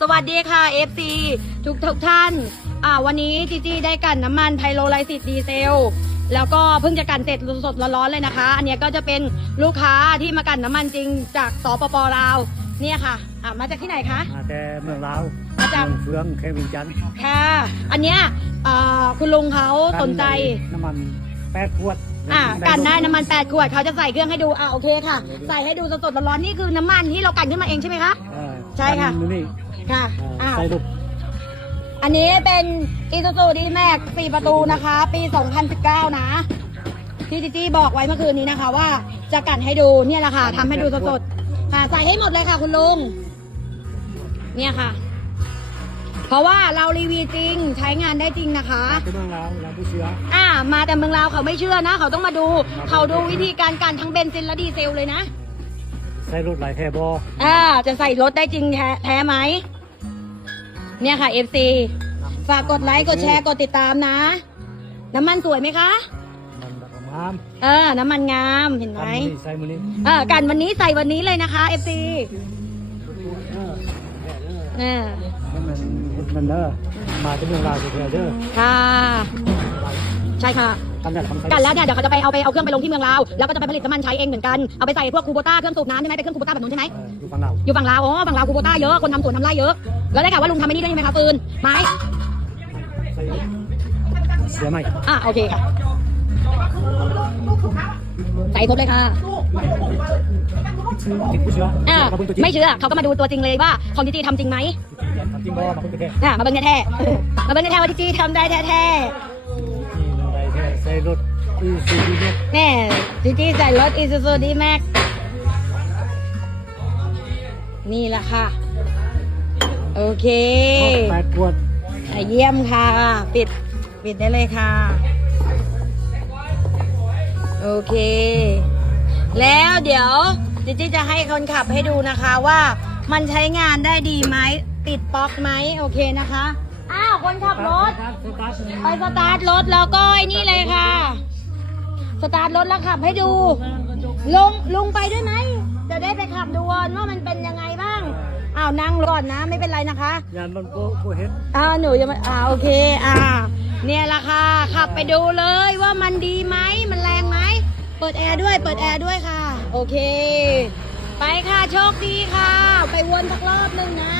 สวัสดีค่ะ FC ทุกทุกท่าน อ่า วันนี้จีจีได้กันน้ำมันไพโรไลซิสดีเซล แล้วก็เพิ่งจะกันเสร็จสดๆร้อนๆเลยนะคะ อันเนี้ยก็จะเป็นลูกค้าที่มากันน้ำมันจริงจากสปปลาว เนี่ยค่ะ อ่ามาจากที่ไหนคะ มาแต่เมืองลาวมาจาก เมืองเฟืองแค่วิงจันทร์ค่ะ อันเนี้ยอ่าคุณลุงเขาสนใจ น้ำมันแปดขวดอ่ากันได้น้ำมันแปดขวดเขาจะใส่เครื่องให้ดูอ่าโอเคค่ะ ใส่ให้ดูสดๆร้อนๆนี่คือน้ำมันที่เรากันขึ้นมาเองใช่ไหมคะ เออใช่ค่ะ กันนี่ ค่ะเอ่ออ่า ใส่ลูกอันนี้เป็นอีซูซูดีแม็ก4ประตูนะคะ ปี 2019 นะ ที่จีจี้บอกไว้เมื่อคืนนี้นะคะ ว่าจะกัดให้ดูเนี่ยแหละค่ะทำให้ดูสดๆค่ะใส่ให้หมดเลยค่ะคุณลุง เนี่ยค่ะ เพราะว่าเรารีวิวจริงใช้งานได้จริงนะคะที่เมืองลาวลาวผู้เชื้อ อ่า มาแต่เมืองลาวเขาไม่เชื่อนะ เขาต้องมาดู เขาดูวิธีการกันทั้งเบนซินและดีเซลเลยนะ ใส่รถหลายแท่บออ่า จะใส่รถได้จริงแท้แท้ไหม เนี่ยค่ะ FC ฝากกดไลค์ กดแชร์ กดติดตามนะ น้ำมันสวยไหมคะ มันแบบงามเออ น้ำมันงาม เห็นไหมทำนี่ใส่มือนี้เออกันวันนี้ใส่วันนี้เลยนะคะ FC เออแค่เด้อเออให้มันมันเด้อมาจากเมืองลาวแท้ๆเด้อค่ะ ใช่ค่ะ กันแบบทำใส่กันแล้วเนี่ยเดี๋ยวเขาจะไปเอาไปเอาเครื่องไปลงที่เมืองลาวแล้วก็จะไปผลิตน้ำมันใช้เองเหมือนกันเอาไปใส่พวกคูโบต้าเครื่องสูบน้ำใช่ไหมเป็นเครื่องคูโบต้าแบบนู้นใช่ไหมเอออยู่ฝั่งลาวอยู่ฝั่งลาวอ๋อฝั่งลาวคูโบต้าเยอะคนทำสวนทำไร่เยอะแล้วได้ข่าวว่าลุงทำไอ้นี่ด้วยใช่ไหมคะฟืนไม้ใส่เสียไหมอะโอเคค่ะใส่ครบเลยค่ะติดผู้เชื้ออ่ามาเบิ่งตัวจริงไม่เชื่อเขาก็มาดูตัวจริงเลยว่าของจีจีทำจริงไหมทำจริงบ่มาเบิ่งตัวแท้อ่ามาเบิ้งแท้ๆมาเบิ้งแท้ๆว่าจีจีทำได้แท้นี่ได้แท้ใส่ รถอีซูซูเนี่ยๆแน่จีจีใส่รถอีซูซูดีแม็กนี่แหละค่ะ โอเคแปดขวดอะเยี่ยมค่ะ ปิด ปิดได้เลยค่ะ โอเค แล้วเดี๋ยวจิจิจะให้คนขับให้ดูนะคะว่ามันใช้งานได้ดีไหม ติดป๊อกไหม โอเคนะคะอ้าว คนขับรถ ไปสตาร์ทรถแล้วก็ไอ้นี่เลยค่ะ สตาร์ทรถแล้วขับให้ดู ลงลงไปด้วยไหม จะได้ไปขับดูว่ามันเป็นยังไงบ้าง อ้าวนั่งก่อนนะไม่เป็นไรนะคะยานมันโบโบเห็นอ่าหนูยังไม่อ่าโอเค อ่า เนี่ยละค่ะ ขับไปดูเลยว่ามันดีไหมมันแรงไหม เปิดแอร์ด้วย เปิดแอร์ด้วยค่ะ โอเค ไปค่ะโชคดีค่ะ ไปวนสักรอบหนึ่งนะ